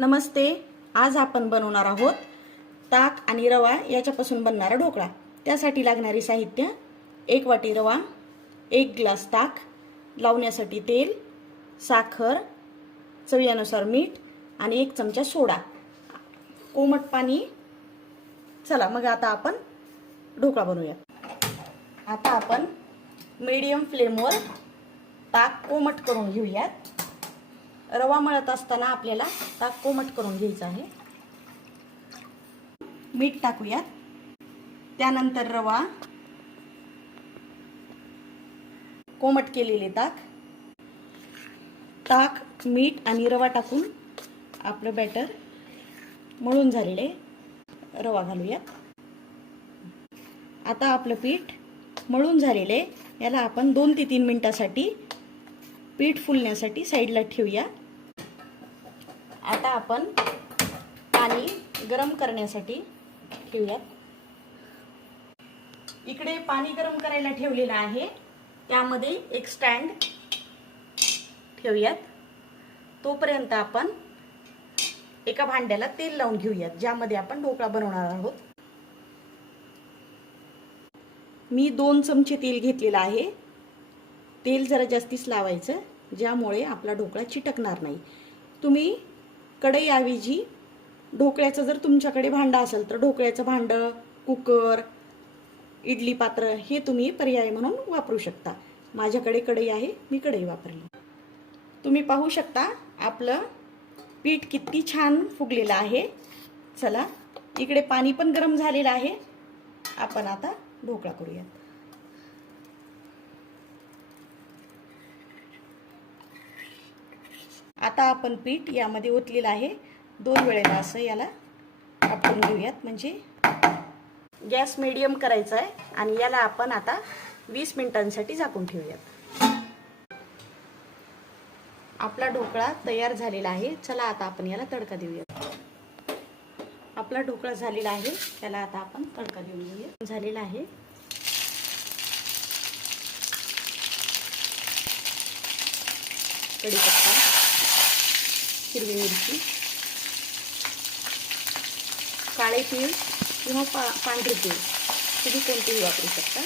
नमस्ते. आज आपण बनवणार आहोत ताक आणि रवा याच्यापासून बनणारा ढोकळा. त्यासाठी लागणारी साहित्य एक वाटी रवा एक ग्लास ताक लावण्यासाठी तेल साखर चवीनुसार मीठ आणि एक चमचा सोडा. कोमट पाणी. चला मग आता आपण ढोकळा बनवूयात आता आपण मीडियम फ्लेमवर ताक कोमट करून घेऊयात. रवा मळत असताना आपल्याला ताक कोमट करून घ्यायचं आहे. मीठ टाकूयात. त्यानंतर रवा. कोमट केलेले ताक. ताक मीठ आणि रवा टाकून आपलं बॅटर मळून झालेले रवा घालूयात. आता आपलं पीठ मळून झालेले याला आपण दोन ते तीन मिनटासाठी पीठ फुलण्यासाठी साईडला ठेवूया. आता आपण पाणी गरम करण्यासाठी ठेवूयात. इकडे पाणी गरम करायला ठेवलेलं आहे. त्यामध्ये एक स्टँड ठेवूयात. तोपर्यंत आपण एका भांड्याला तेल लावून घेऊयात ज्यामध्ये आपण ढोकळा बनवणार आहोत. मी दोन चमचे तेल घेतलेलं आहे. तेल जरा जास्तीच लावायचं ज्यामुळे आपला ढोकळा चिटकणार नाही. तुम्ही कढईऐवजी ढोकळ्याचं जर तुमच्याकडे भांडं असेल तर ढोकळ्याचं भांडं कुकर इडली पात्र हे तुम्ही पर्याय म्हणून वापरू शकता. माझ्याकडे कढई आहे मी कढई वापरली. तुम्ही पाहू शकता आपलं पीठ किती छान फुगलेलं आहे. चला इकडे पाणी पण गरम झालेलं आहे. आपण आता ढोकळा करूयात. आता आपण पीठ यामध्ये ओतलेलं आहे. दोन वेळेला असं याला आपण घेऊयात. म्हणजे गॅस मिडियम करायचा आहे आणि याला आपण आता वीस मिनिटांसाठी झाकून ठेवूयात. आपला ढोकळा तयार झालेला आहे. चला आता आपण याला तडका देऊयात. आपला ढोकळा झालेला आहे. त्याला आता आपण तडका देऊन घेऊया झालेला आहे. कढीपत्ता. हिरवी मिरची काळे तीळ किंवा पा पांढरे तीळ. तुम्ही कोणतेही वापरू शकता.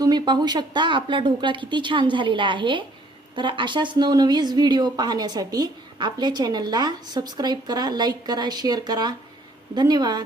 तुम्ही पाहू शकता आपला ढोकळा किती छान झालेला आहे. तर अशाच नवनवीन व्हिडिओ पाहण्यासाठी आपल्या चॅनलला सबस्क्राईब करा लाईक करा शेअर करा. धन्यवाद.